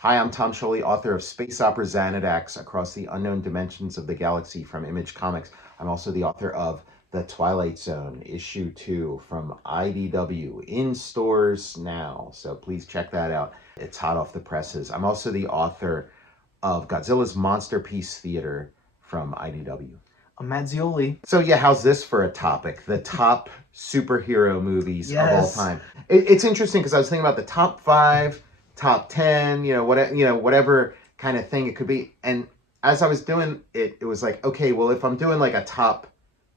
Hi, I'm Tom Scioli, author of space opera Xanadax Across the Unknown Dimensions of the Galaxy from Image Comics. I'm also the author of The Twilight Zone, issue 2 from IDW, in stores now. So please check that out. It's hot off the presses. I'm also the author of Godzilla's Monsterpiece Theater from IDW. I'm Matt Zeoli. So yeah, how's this for a topic? The top superhero movies of all Yes. time. It's interesting because I was thinking about the top 5, top 10, whatever kind of thing it could be. And as I was doing it, it was like, okay, well, if I'm doing like a top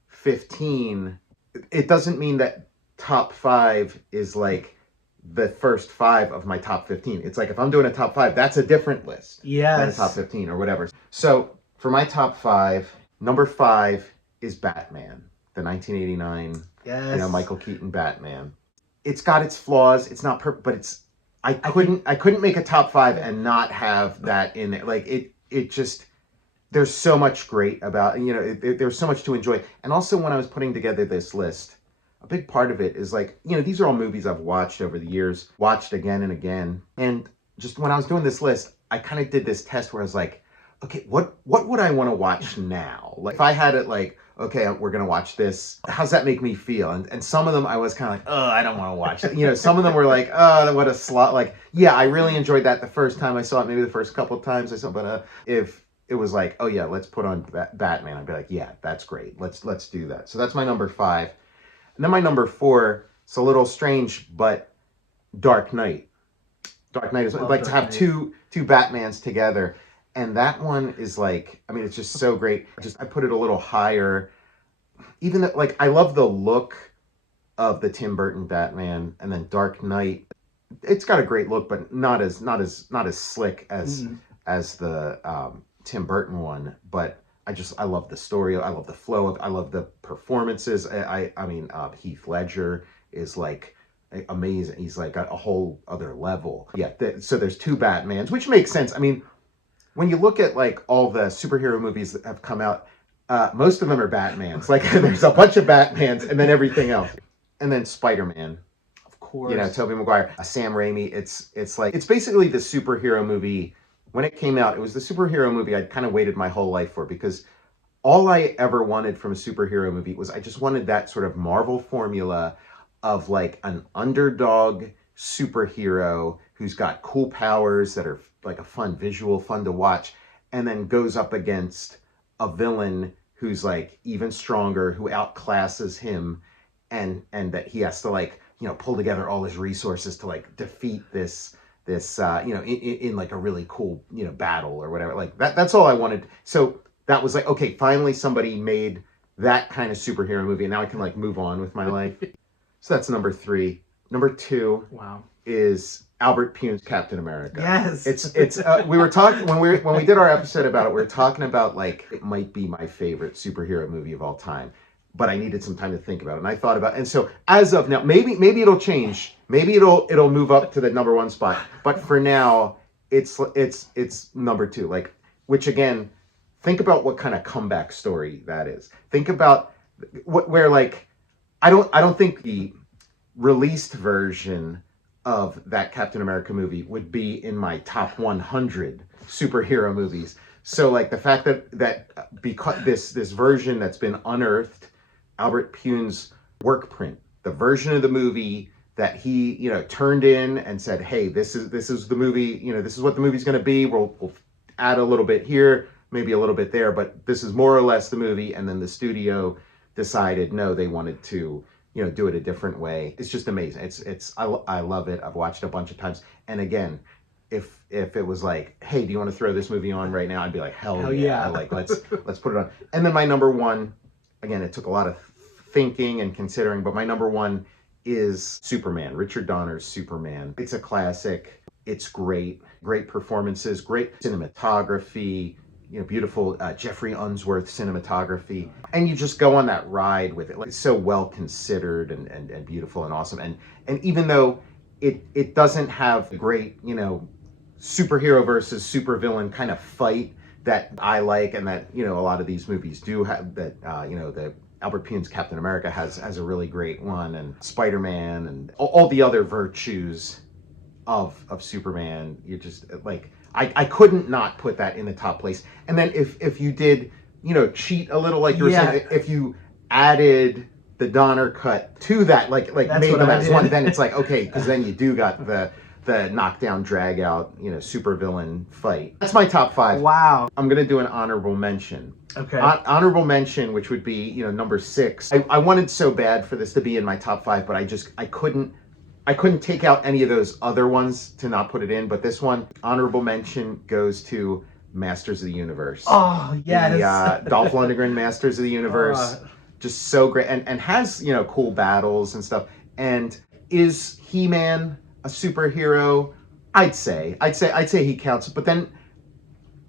15, it doesn't mean that top 5 is like the first 5 of my top 15. It's like if I'm doing a top 5, that's a different list than a Yes. top 15 or whatever. So for my top 5, number 5 is Batman, the 1989, Yes. Michael Keaton Batman. It's got its flaws. It's not perfect, but it's I couldn't make a top 5 and not have that in there. Like it just, there's so much great about, there's so much to enjoy. And also when I was putting together this list, a big part of it is like, these are all movies I've watched over the years, watched again and again. And just when I was doing this list, I kind of did this test where I was like, okay, what would I want to watch now? Like if I had it like, okay, we're going to watch this, how's that make me feel? And some of them I was kind of like, oh, I don't want to watch it. Some of them were like, oh, what a slot. Like, yeah, I really enjoyed that the first time I saw it, maybe the first couple of times I saw it, but if it was like, oh yeah, let's put on Batman, I'd be like, yeah, that's great. Let's do that. So that's my number 5. And then my number 4, it's a little strange, but Dark Knight. Dark Knight is like to have two Batmans together. And that one is like, I mean, it's just so great. I put it a little higher. Even though, like, I love the look of the Tim Burton Batman, and then Dark Knight. It's got a great look, but not as slick as the Tim Burton one. But I love the story. I love the flow. I love the performances. I mean, Heath Ledger is like amazing. He's like a whole other level. Yeah. So there's 2 Batmans, which makes sense. I mean, when you look at like all the superhero movies that have come out, most of them are Batmans. Like there's a bunch of Batmans and then everything else. And then Spider-Man, Of course. Tobey Maguire, Sam Raimi. It's like, it's basically the superhero movie. When it came out, it was the superhero movie I'd kind of waited my whole life for, because all I ever wanted from a superhero movie was I just wanted that sort of Marvel formula of like an underdog superhero who's got cool powers that are like a fun visual, fun to watch, and then goes up against a villain who's like even stronger, who outclasses him, and that he has to like, pull together all his resources to like defeat this in like a really cool, battle or whatever. Like that's all I wanted. So that was like, okay, finally somebody made that kind of superhero movie, and now I can like move on with my life. So that's number 3. Number 2 Wow. is Albert Pune's Captain America. Yes. It's we were talking when we did our episode about it, we were talking about like it might be my favorite superhero movie of all time, but I needed some time to think about it. And I thought about it. And so as of now, maybe it'll change. Maybe it'll move up to the number 1 spot. But for now, it's number 2. Like, which again, think about what kind of comeback story that is. Think about where like I don't think the released version of that Captain America movie would be in my top 100 superhero movies. So like the fact that because this version that's been unearthed, Albert Pune's work print, the version of the movie that he turned in and said, hey, this is the movie, this is what the movie's going to be. We'll add a little bit here, maybe a little bit there, but this is more or less the movie. And then the studio decided no, they wanted to do it a different way. It's just amazing. I love it. I've watched it a bunch of times. And again, if it was like, hey, do you want to throw this movie on right now? I'd be like, hell yeah. Like let's put it on. And then my number 1, again, it took a lot of thinking and considering, but my number 1 is Superman, Richard Donner's Superman. It's a classic. It's great performances, great cinematography, beautiful Jeffrey Unsworth cinematography, and you just go on that ride with it. Like, it's so well considered and beautiful and awesome. And even though it doesn't have the great, superhero versus supervillain kind of fight that I like, and that a lot of these movies do have, that the Albert Pune's Captain America has a really great one, and Spider-Man and all the other virtues of Superman. You just like I couldn't not put that in the top place. And then if you did, cheat a little, like you were saying, if you added the Donner cut to that, like made them as one, then it's like, okay, because then you do got the knockdown, drag out, supervillain fight. That's my top 5. Wow. I'm gonna do an honorable mention. Okay. Honorable mention, which would be, number 6. I wanted so bad for this to be in my top 5, but I couldn't take out any of those other ones to not put it in. But this one, honorable mention, goes to Masters of the Universe. Oh yes. The Dolph Lundgren Masters of the Universe, just so great, and has cool battles and stuff. And is He-Man a superhero? I'd say he counts. But then,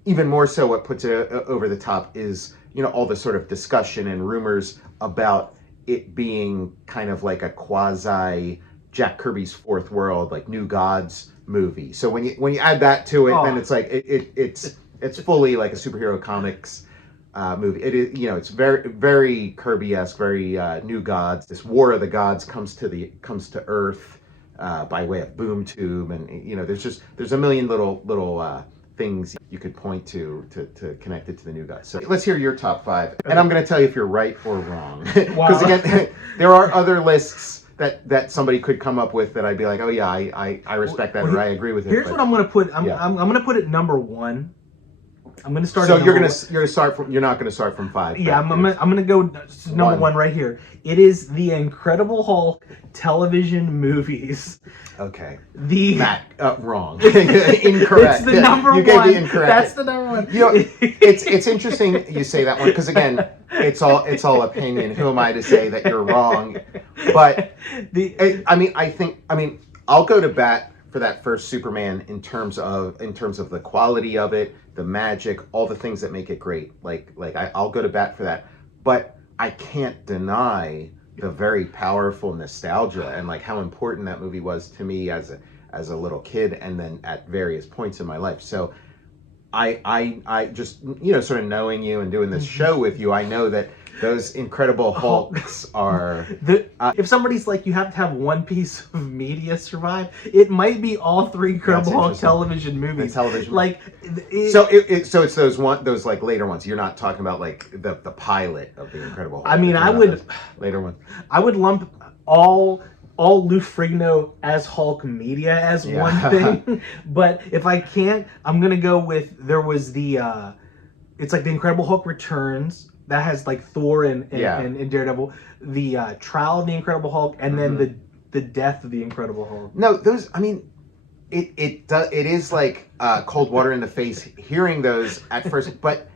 even more so, what puts it over the top is all the sort of discussion and rumors about it being kind of like a quasi Jack Kirby's Fourth World, like New Gods movie. So when you add that to it, then it's like it's fully like a superhero comics movie. It is, it's very, very Kirby-esque, very New Gods. This War of the Gods comes to Earth by way of Boom Tube, and there's a million little things you could point to connect it to the New Gods. So let's hear your top 5, and I'm going to tell you if you're right or wrong. Because again, there are other lists that somebody could come up with that I'd be like, oh yeah, I respect that, or I agree with it. Here's what I'm going to put. I'm going to put it number 1. I'm going to start. So you're not going to start from 5. Yeah, I'm going to go number 1 right here. It is the Incredible Hulk television movies. Okay. Matt, wrong. Incorrect. It's the number 1. You gave me incorrect. That's the number 1. It's interesting you say that one, because again, it's all opinion. Who am I to say that you're wrong? But I'll go to bat for that first Superman in terms of the quality of it, the magic, all the things that make it great. I'll go to bat for that. But I can't deny the very powerful nostalgia and like how important that movie was to me as a little kid, and then at various points in my life. So I just, sort of knowing you and doing this show with you, I know that those Incredible Hulks are... if somebody's like, you have to have one piece of media survive, it might be all 3 Incredible Hulk television movies. So it's those like later ones. You're not talking about like the pilot of the Incredible Hulk. I mean, I would... Later one. I would lump all Lou Ferrigno as Hulk media as one thing. But if I can't, I'm going to go with... There was the... it's like the Incredible Hulk Returns. That has like Thor and Daredevil, the Trial of the Incredible Hulk, and then the Death of the Incredible Hulk. No, those. I mean, it is like cold water in the face hearing those at first, but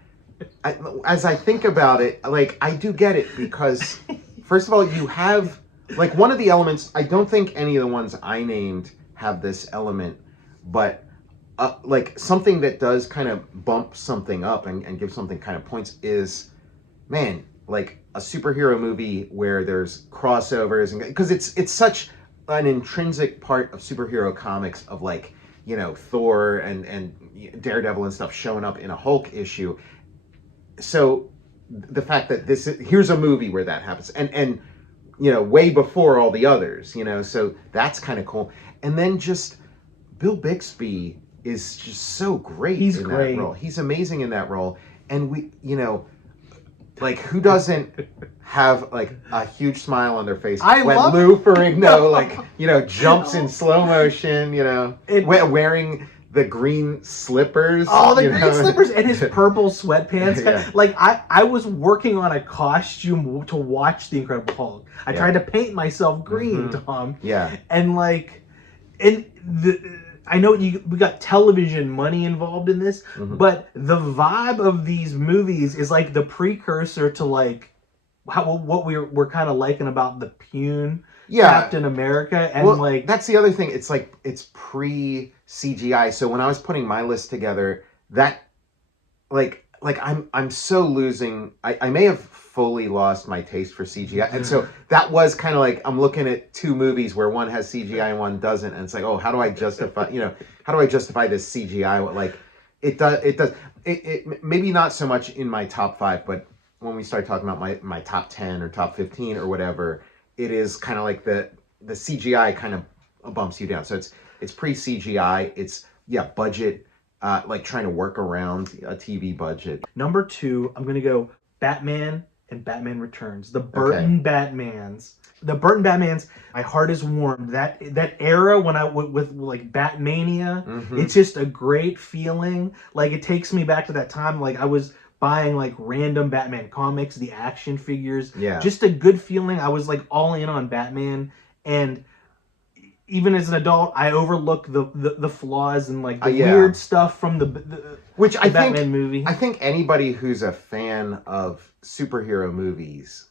as I think about it, like I do get it, because first of all, you have like one of the elements. I don't think any of the ones I named have this element, but like something that does kind of bump something up and give something kind of points is. Man, like a superhero movie where there's crossovers, and because it's such an intrinsic part of superhero comics of like, Thor and Daredevil and stuff showing up in a Hulk issue. So the fact that here's a movie where that happens, and way before all the others, so that's kind of cool. And then just Bill Bixby is just so great. He's in great. That role. He's amazing in that role, and we, like, who doesn't have like a huge smile on their face when Lou Ferrigno jumps in slow motion, wearing the green slippers. Oh, the green slippers and his purple sweatpants. Yeah. Like I was working on a costume to watch The Incredible Hulk. I tried to paint myself green, Tom. Yeah. And I know we got television money involved in this, but the vibe of these movies is like the precursor to like what we're kind of liking about the Pune Captain America, and that's the other thing. It's like it's pre CGI. So when I was putting my list together, that I'm so losing. I may have fully lost my taste for CGI, and so that was kind of like I'm looking at 2 movies where one has CGI and one doesn't, and it's like, oh, how do I justify this CGI? Like it does maybe not so much in my top 5, but when we start talking about my top 10 or top 15 or whatever, it is kind of like the CGI kind of bumps you down. So it's It's pre-CGI. It's budget, like trying to work around a TV budget. Number 2, I'm gonna go Batman and Batman Returns. The Burton Batmans. The Burton Batmans. My heart is warmed. That era when I with like Batmania. It's just a great feeling. Like it takes me back to that time. Like I was buying like random Batman comics, the action figures. Yeah. Just a good feeling. I was like all in on Batman, and even as an adult, I overlook the flaws and like the weird stuff from the Batman movie. I think anybody who's a fan of superhero movies,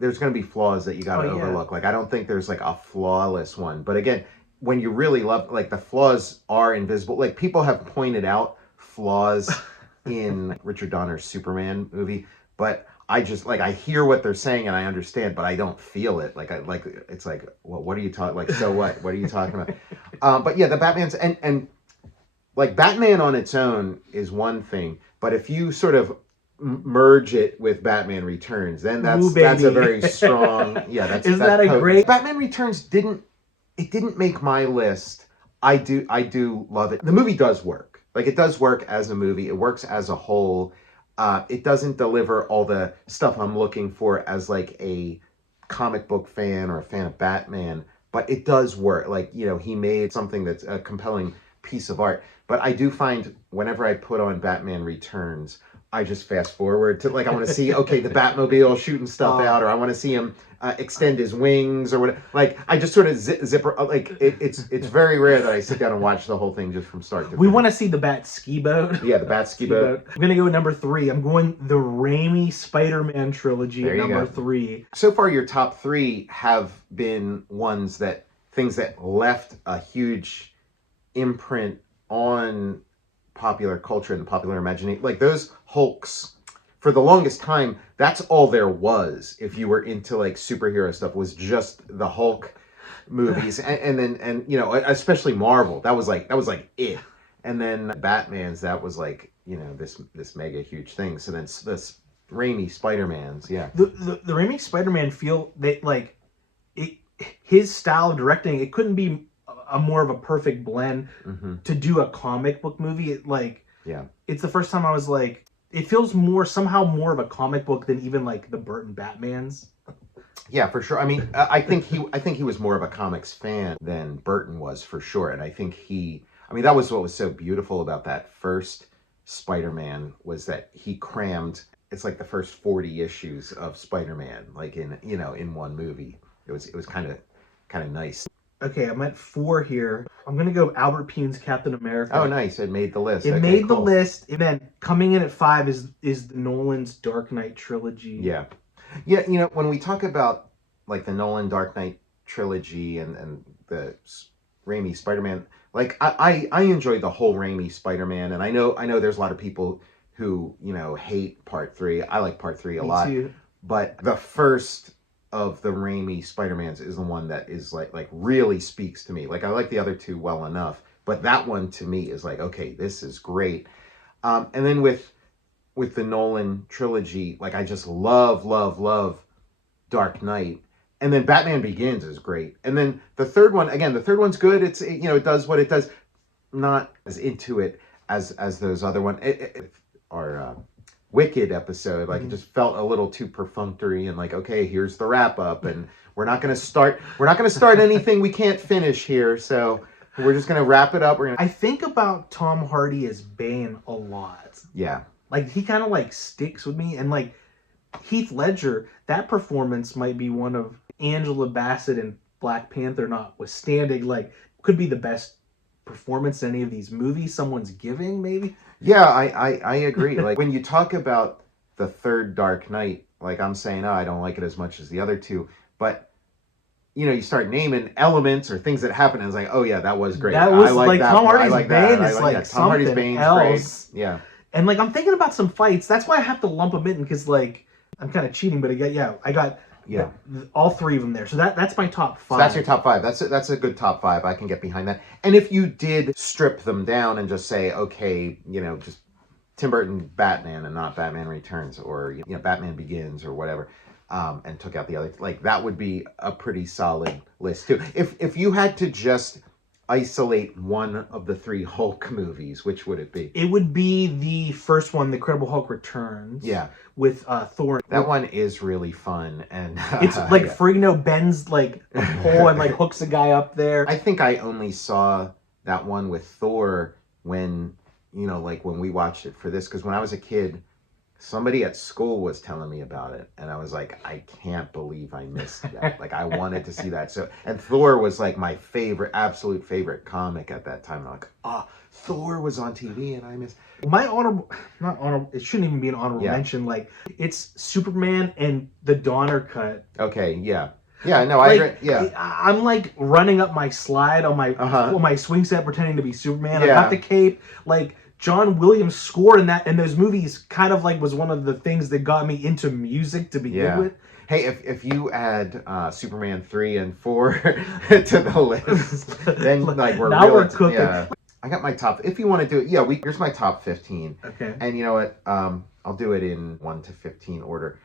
there's going to be flaws that you got to overlook. Like I don't think there's like a flawless one. But again, when you really love, like the flaws are invisible. Like people have pointed out flaws in Richard Donner's Superman movie, but I just like I hear what they're saying and I understand, but I don't feel it. Like it's like what are you talking? Like so what? What are you talking about? But yeah, the Batman's and like Batman on its own is one thing, but if you sort of merge it with Batman Returns, then that's a very strong. Yeah, that's isn't that a great? Batman Returns didn't make my list. I do love it. The movie does work. Like it does work as a movie. It works as a whole. It doesn't deliver all the stuff I'm looking for as like a comic book fan or a fan of Batman, but it does work. Like, you know, he made something that's a compelling piece of art. But I do find whenever I put on Batman Returns, I just fast forward to like I want to see the Batmobile shooting stuff out, or I want to see him extend his wings or whatever. Like I just sort of zipper. Like it's very rare that I sit down and watch the whole thing just from start to finish. We want to see the Bat ski boat. Yeah, the Bat ski boat. I'm gonna go with number 3. I'm going the Raimi Spider-Man trilogy at number 3. So far, your top 3 have been things that left a huge imprint on popular culture and the popular imagination. Like those Hulks, for the longest time, that's all there was. If you were into like superhero stuff, was just the Hulk movies, and then you know, especially Marvel. That was like it. And then Batman's, that was like, you know, this mega huge thing. So then this Raimi Spider-Mans, yeah. The Raimi Spider-Man feel that like it, his style of directing, it couldn't be a more of a perfect blend to do a comic book movie. It's the first time I was like, it feels somehow more of a comic book than even like the Burton Batmans. Yeah, for sure. I mean, I think he was more of a comics fan than Burton was, for sure. And I think that was what was so beautiful about that first Spider-Man, was that he crammed, it's like the first 40 issues of Spider-Man, like in one movie. It was kind of nice. Okay, I'm at 4 here. I'm going to go Albert Pune's Captain America. Oh, nice. It made the list. It made the list. And then coming in at 5 is Nolan's Dark Knight trilogy. Yeah. Yeah, you know, when we talk about like the Nolan Dark Knight trilogy and the Raimi Spider-Man, like I enjoyed the whole Raimi Spider-Man, and I know there's a lot of people who, you know, hate part 3. I like part 3 a lot. Too. But the first of the Raimi Spider-Mans is the one that is like really speaks to me. Like I like the other 2 well enough, but that one to me is like, okay, this is great. And then with the Nolan trilogy, like I just love Dark Knight. And then Batman Begins is great. And then the third one's good. It's, you know, it does what it does. Not as into it as those other ones. Our Wicked episode, like it just felt a little too perfunctory and like, okay, here's the wrap up, and we're not gonna start anything we can't finish here. So we're just gonna wrap it up. I think about Tom Hardy as Bane a lot. Yeah. Like he kind of like sticks with me, and like Heath Ledger, that performance might be one of Angela Bassett and Black Panther notwithstanding, like could be the best performance in any of these movies someone's giving, maybe. Yeah, I agree. Like when you talk about the third Dark Knight, like I'm saying, I don't like it as much as the other 2, but you know, you start naming elements or things that happen, and it's like, oh yeah, that was great. That was I like that. Tom Hardy's Bane is like Tom Hardy's Bane's else. Great. Yeah. And like I'm thinking about some fights. That's why I have to lump them in, because like I'm kind of cheating, but I got all 3 of them there. So that's my top 5. So that's your top 5. That's a good top 5. I can get behind that. And if you did strip them down and just say, okay, you know, just Tim Burton Batman and not Batman Returns, or you know, Batman Begins or whatever, and took out the other, like that would be a pretty solid list too. If you had to just isolate one of the three Hulk movies, which would it be? It would be the first one, The Incredible Hulk Returns. Yeah. With Thor. That one is really fun, and it's like yeah. Ferrigno bends like a pole and like hooks a guy up there. I think I only saw that one with Thor when, like when we watched it for this, because when I was a kid, somebody at school was telling me about it, and I was like, I can't believe I missed that. Like, I wanted to see that. So, and Thor was like my absolute favorite comic at that time. I'm like, Thor was on TV, and I missed. My not honorable, it shouldn't even be an honorable mention. Like, it's Superman and the Donner cut. Okay, yeah. Yeah, no, I agree. Yeah. I'm like running up my slide on my swing set pretending to be Superman. I got the cape. Like, John Williams' score in those movies kind of like was one of the things that got me into music to begin with. Hey, if you add Superman 3 and 4 to the list, then like we're cooking. Yeah. I got my top. If you want to do it, here's my top 15. Okay. And you know what? I'll do it in 1 to 15 order.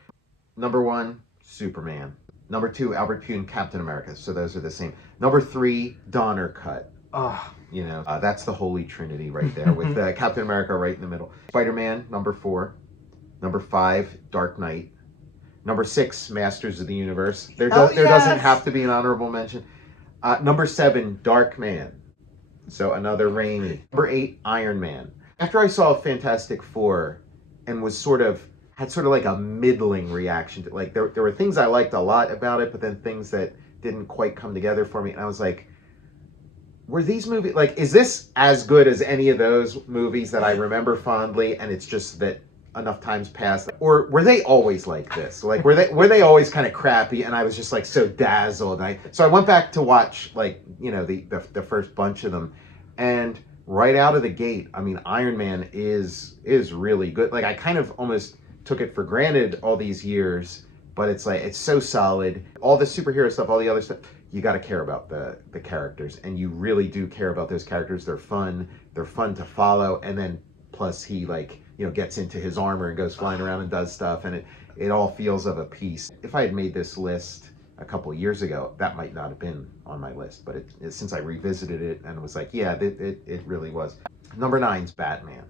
Number 1, Superman. Number 2, Albert Pune, Captain America. So those are the same. Number 3, Donner cut. That's the holy trinity right there with Captain America right in the middle. Spider-Man, number 4. Number 5, Dark Knight. Number 6, Masters of the Universe. There doesn't have to be an honorable mention. Number 7, Dark Man. So another Raimi. Number 8, Iron Man. After I saw Fantastic Four and had sort of like a middling reaction to, like, there were things I liked a lot about it, but then things that didn't quite come together for me. And I was like, were these movies, like, is this as good as any of those movies that I remember fondly, and it's just that enough times passed, or were they always like this? Like, were they always kind of crappy, and I was just like so dazzled? So I went back to watch, like, the first bunch of them, and right out of the gate, I mean, Iron Man is really good. Like, I kind of almost took it for granted all these years, but it's like, it's so solid. All the superhero stuff, all the other stuff, you got to care about the characters, and you really do care about those characters. They're fun to follow, and then plus he, like, gets into his armor and goes flying around and does stuff, and it all feels of a piece. If I had made this list a couple of years ago, that might not have been on my list, but since I revisited it and was like, yeah, it really was. Number 9's Batman.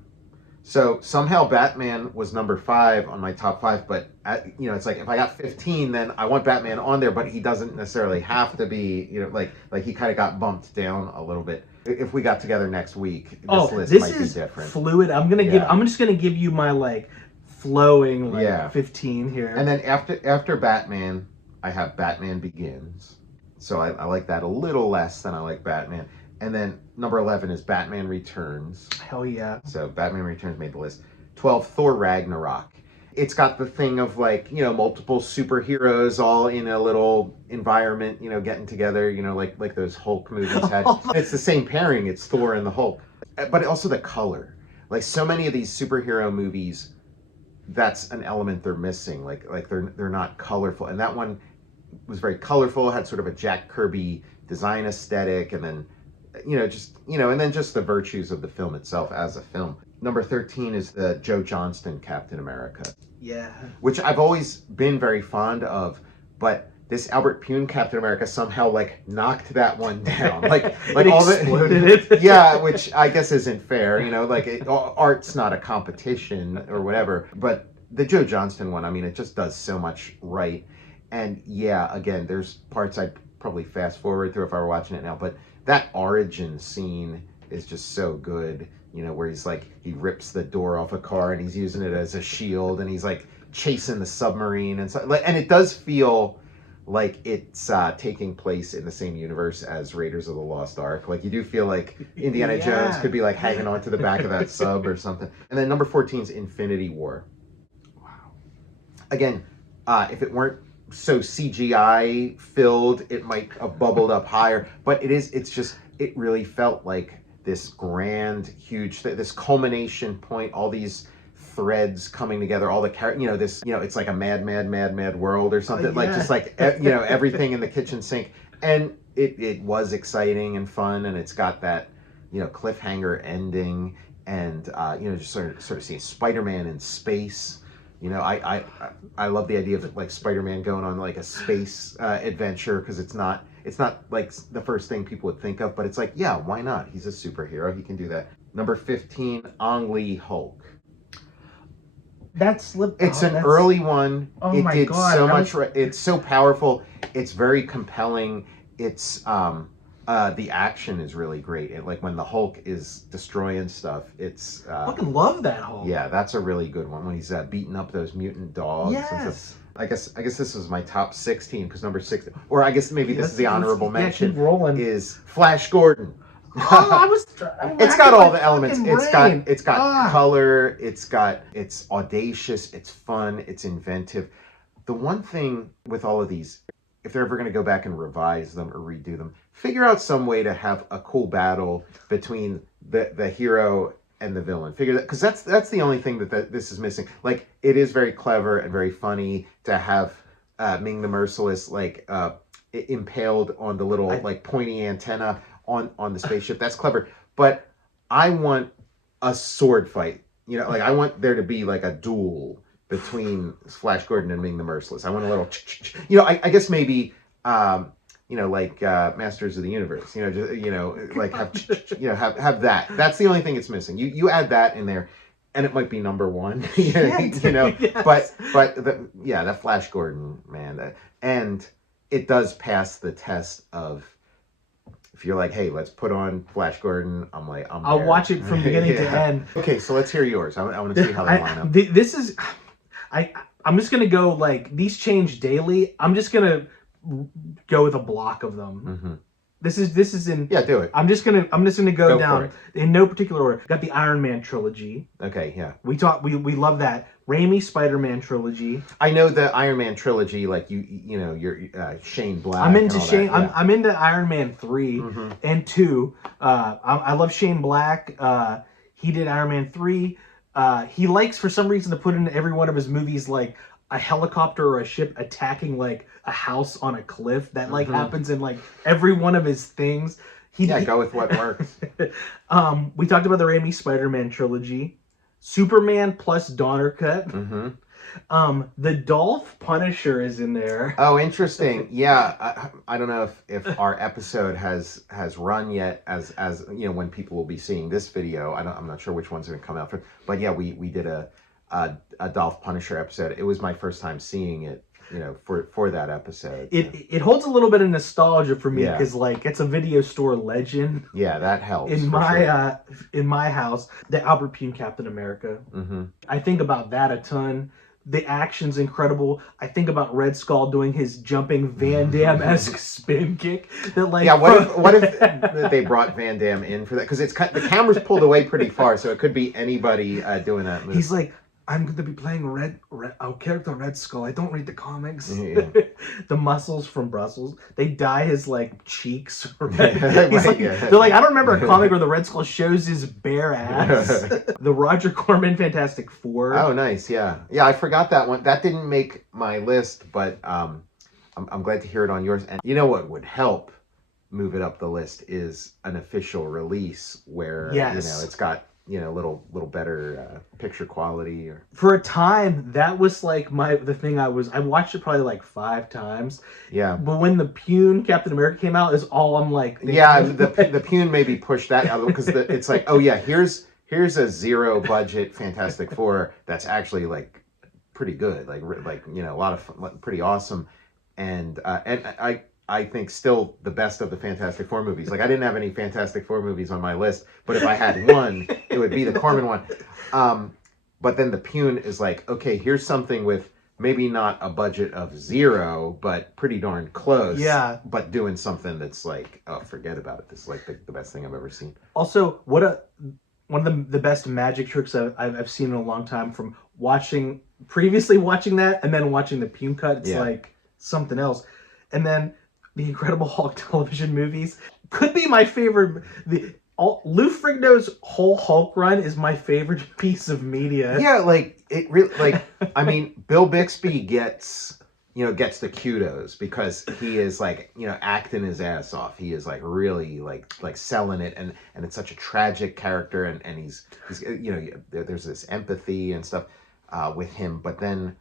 So somehow Batman was number 5 on my top 5, but it's like if I got 15, then I want Batman on there, but he doesn't necessarily have to be, like he kind of got bumped down a little bit. If we got together next week, this list might be different. Fluid. I'm just gonna give you my like flowing 15 here. And then after Batman, I have Batman Begins. So I like that a little less than I like Batman. And then number 11 is Batman Returns. Hell yeah. So Batman Returns made the list. 12, Thor Ragnarok. It's got the thing of, like, multiple superheroes all in a little environment, getting together, like those Hulk movies had. It's the same pairing. It's Thor and the Hulk. But also the color. Like, so many of these superhero movies, that's an element they're missing. Like they're not colorful. And that one was very colorful, had sort of a Jack Kirby design aesthetic, and then and then just the virtues of the film itself as a film. Number 13 is the Joe Johnston Captain America. Yeah. Which I've always been very fond of, but this Albert Pune Captain America somehow, like, knocked that one down. Like all exploded it. Yeah, which I guess isn't fair. Like, art's not a competition or whatever. But the Joe Johnston one, I mean, it just does so much right. And yeah, again, there's parts I'd probably fast forward through if I were watching it now, but that origin scene is just so good, where he's like, he rips the door off a car and he's using it as a shield, and he's like chasing the submarine and so, and it does feel like it's taking place in the same universe as Raiders of the Lost Ark. Like, you do feel like Indiana Jones could be like hanging on to the back of that sub or something. And then number 14 is Infinity War. Wow. Again, if it weren't so CGI filled, it might have bubbled up higher, but it really felt like this grand, huge, this culmination point, all these threads coming together, all the it's like a mad world or something. Like, just like, everything in the kitchen sink. And it was exciting and fun, and it's got that, cliffhanger ending, and, just sort of seeing Spider-Man in space. I love the idea of, like, Spider-Man going on, like, a space adventure, because it's not it's not like the first thing people would think of, but it's like, yeah, why not? He's a superhero. He can do that. Number 15, Ong Lee Hulk. It's an early one. Oh it my did God, so much. It's so powerful. It's very compelling. It's the action is really great. Like when the Hulk is destroying stuff. It's I fucking love that Hulk. yeah, that's a really good one when he's beating up those mutant dogs. Yes. I guess this is my top 16 because number 16, or I guess maybe this is the honorable mention. Keep rolling. Is Flash Gordon. Oh, It's got all the elements. It's got Ah. color. It's audacious. It's fun. It's inventive. The one thing with all of these, if they're ever going to go back and revise them or redo them, figure out some way to have a cool battle between the hero and the villain. Figure that, because that's the only thing that this is missing. Like, it is very clever and very funny to have Ming the Merciless impaled on the little like pointy antenna on the spaceship. That's clever. But I want a sword fight. Like I want there to be like a duel between Flash Gordon and Ming the Merciless. I want a little, I guess maybe, like Masters of the Universe. Like have that. That's the only thing it's missing. You add that in there, and it might be number one. Yes. But that Flash Gordon, man, and it does pass the test of. If you're like, hey, let's put on Flash Gordon, I'll there. Watch it from beginning to end. Okay, so let's hear yours. I want to see how they line up. This is, I'm just gonna go like these change daily. I'm just gonna go with a block of them. Mm-hmm. This is in. Yeah, do it. I'm just gonna go down in no particular order. Got the Iron Man trilogy. Okay, yeah. We love that. Raimi Spider-Man trilogy. I know the Iron Man trilogy, like you're Shane Black. I'm into Shane. That, yeah. I'm into Iron Man 3 and 2. I love Shane Black. He did Iron Man 3. He likes for some reason to put in every one of his movies like a helicopter or a ship attacking like a house on a cliff. That like happens in like every one of his things. Go with what works. We talked about the Raimi Spider-Man trilogy. Superman plus Donner Cut. The Dolph Punisher is in there. Oh, interesting. Yeah, I don't know if our episode has run yet as when people will be seeing this video. I'm not sure which one's going to come out first. But yeah, we did a Dolph Punisher episode. It was my first time seeing it. For that episode. It holds a little bit of nostalgia for me because like it's a video store legend. Yeah, that helps. In my house, the Albert Pune Captain America. I think about that a ton. The action's incredible. I think about Red Skull doing his jumping Van Damme-esque spin kick. What if they brought Van Damme in for that? Because the camera's pulled away pretty far, so it could be anybody doing that move. He's like, I'm going to be playing our character Red Skull. I don't read the comics. Yeah. The muscles from Brussels. They dye his like cheeks red. They're like, I don't remember a comic where the Red Skull shows his bare ass. The Roger Corman Fantastic Four. Oh, nice. Yeah. I forgot that one. That didn't make my list, but I'm glad to hear it on yours. And you know what would help move it up the list is an official release where it's got little better picture quality. Or for a time that was like the thing I watched it probably like 5 times. Yeah. But when the Pune Captain America came out is all I'm like. Yeah, the Pune maybe pushed that out because it's like, oh yeah, here's a zero budget Fantastic Four that's actually like pretty good, like a lot of fun, pretty awesome, and I think still the best of the Fantastic Four movies. Like, I didn't have any Fantastic Four movies on my list, but if I had one, it would be the Corman one. But then the Pune is like, okay, here's something with maybe not a budget of 0, but pretty darn close. Yeah. But doing something that's like, oh, forget about it. This is like the best thing I've ever seen. Also, one of the best magic tricks I've seen in a long time from previously watching that and then watching the Pune cut. It's like something else. And then the Incredible Hulk television movies could be my favorite. Lou Ferrigno's whole Hulk run is my favorite piece of media. Yeah, like it really, like I mean, Bill Bixby gets the kudos because he is like acting his ass off. He is like really like selling it, and it's such a tragic character, and he's there's this empathy and stuff with him, but then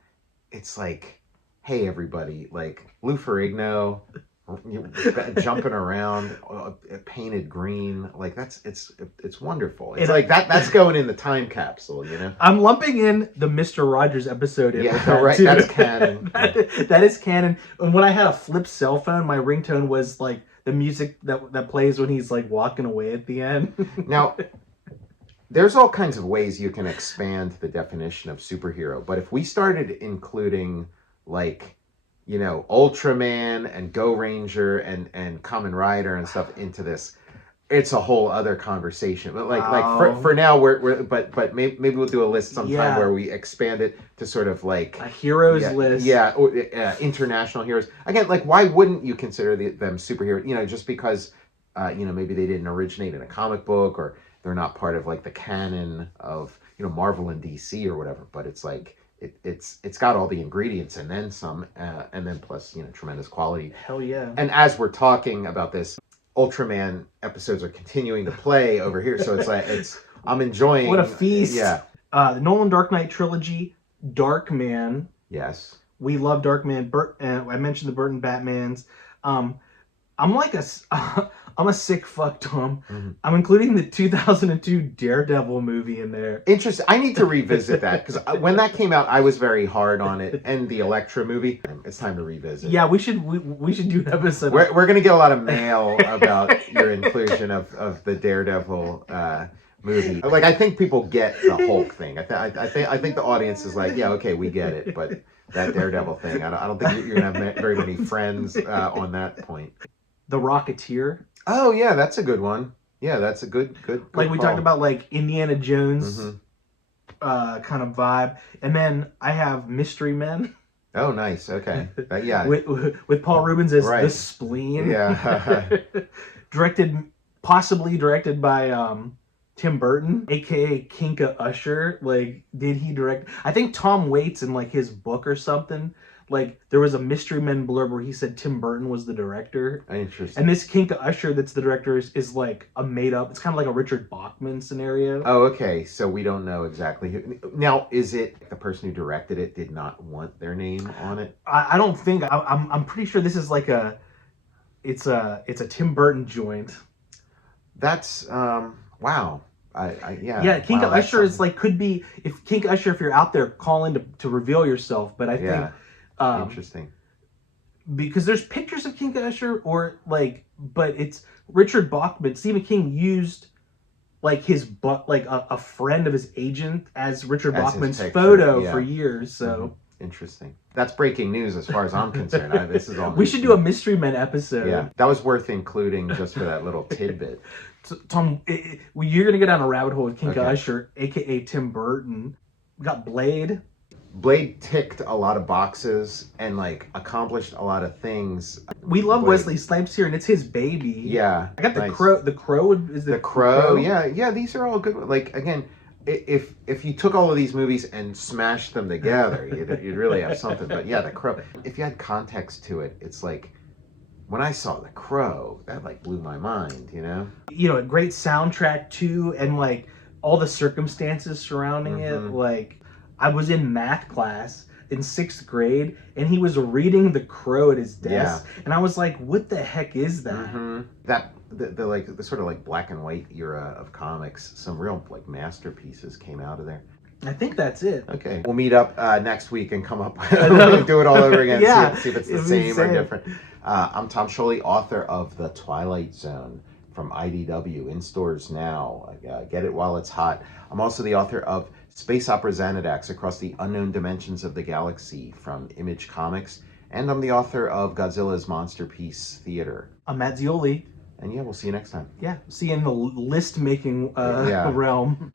it's like, hey everybody, like Lou Ferrigno. jumping around, painted green. Like it's wonderful. It's like that's going in the time capsule, you know. I'm lumping in the Mr. Rogers episode in with that right. too. That's canon. That is canon. And when I had a flip cell phone, my ringtone was like the music that plays when he's like walking away at the end. Now, there's all kinds of ways you can expand the definition of superhero, but if we started including like, you know, Ultraman and Go Ranger and Kamen Rider and stuff into this, it's a whole other conversation. But like for now but maybe we'll do a list sometime where we expand it to sort of like a heroes list. Yeah, or, international heroes. Again, like why wouldn't you consider them superheroes? You know, just because you know, maybe they didn't originate in a comic book or they're not part of like the canon of, you know, Marvel and DC or whatever, but it's like it's got all the ingredients and then some, and then plus, you know, tremendous quality. Hell yeah. And as we're talking about this, Ultraman episodes are continuing to play over here, so it's like I'm enjoying. What a feast. Yeah. The Nolan Dark Knight trilogy, Darkman. Yes. We love Darkman. I mentioned the Burton Batmans. I'm like I'm a sick fuck, Tom. Mm-hmm. I'm including the 2002 Daredevil movie in there. Interesting. I need to revisit that because when that came out, I was very hard on it, and the Elektra movie. It's time to revisit. Yeah, we should do an episode. We're gonna get a lot of mail about your inclusion of the Daredevil movie. Like I think people get the Hulk thing. I think the audience is like, yeah, okay, we get it, but that Daredevil thing, I don't think you're gonna have very many friends on that point. The Rocketeer. Oh yeah, that's a good one. Yeah, that's a good like we call. talked about, like Indiana Jones kind of vibe, and then I have Mystery Men. Oh, nice. Okay. Yeah. with Paul Rubens as the Spleen. Yeah. Possibly directed by Tim Burton, aka Kinka Usher. Like, did he direct? I think Tom Waits in like his book or something. Like, there was a Mystery Men blurb where he said Tim Burton was the director. Interesting. And this Kinka Usher that's the director is like a made up. It's kind of like a Richard Bachman scenario. Oh, okay. So we don't know exactly who. Now, is it the person who directed it did not want their name on it? I don't think. I'm pretty sure this is like it's a Tim Burton joint. That's wow. Yeah, Kinka Usher is like, could be, if Kinka Usher, if you're out there, call in to reveal yourself. But I think interesting, because there's pictures of Kinka Usher, or like, but it's Richard Bachman. Stephen King used like a friend of his agent as Richard Bachman's photo for years. So interesting. That's breaking news as far as I'm concerned. This is all. We should do a Mystery Men episode. Yeah, that was worth including just for that little tidbit. Tom, you're gonna go down a rabbit hole with Kinka Usher, aka Tim Burton. We got Blade. Blade ticked a lot of boxes and like accomplished a lot of things. We love Wesley Snipes here, and it's his baby. Yeah, I got the Crow. The Crow is the Crow. Yeah. These are all good. Like again, if you took all of these movies and smashed them together, you'd really have something. But yeah, the Crow. If you had context to it, it's like when I saw the Crow, that like blew my mind. You know. A great soundtrack too, and like all the circumstances surrounding it, like. I was in math class in 6th grade, and he was reading The Crow at his desk, and I was like, "What the heck is that?" That the sort of like black and white era of comics, some real like masterpieces came out of there. I think that's it. Okay, we'll meet up next week and come up and do it all over again. See if it's the same or different. I'm Tom Scioli, author of The Twilight Zone from IDW, in stores now. Get it while it's hot. I'm also the author of Space Opera Xanadax, Across the Unknown Dimensions of the Galaxy from Image Comics. And I'm the author of Godzilla's Monsterpiece Theater. I'm Matt Zeoli. And yeah, we'll see you next time. Yeah, see you in the list-making realm.